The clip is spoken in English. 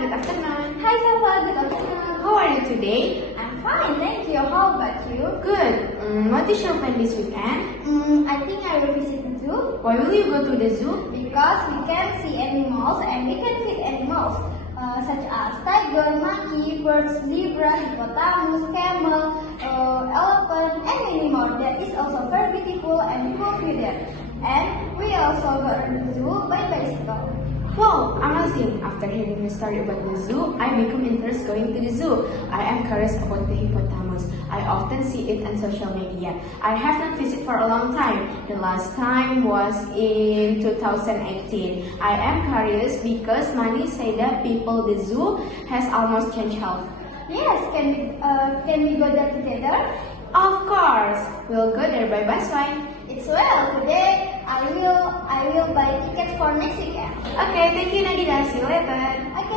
good afternoon. Hi Safa, good afternoon. How are you today? I'm fine, thank you. How about you? Good. What is your plan this weekend? I think I will visit the zoo Why will you go to the zoo? because we can see animals and we can feed animals such as tiger, monkey, birds, zebra, hippopotamus, camel, elephant, and many more. That is also very beautiful and we will be there. And we also go to the zoo by bicycle. Wow, amazing. After hearing the story about the zoo, I become interested going to the zoo. I am curious about the hippopotamus. I often see it on social media. I have not visited for a long time. The last time was in 2018. I am curious because many say that people the zoo has almost changed health. Yes, can we go there together? Of course, we'll go there by busway. It's well. Today I will buy tickets for next weekend. Okay, thank you Nadira. See you later. Okay.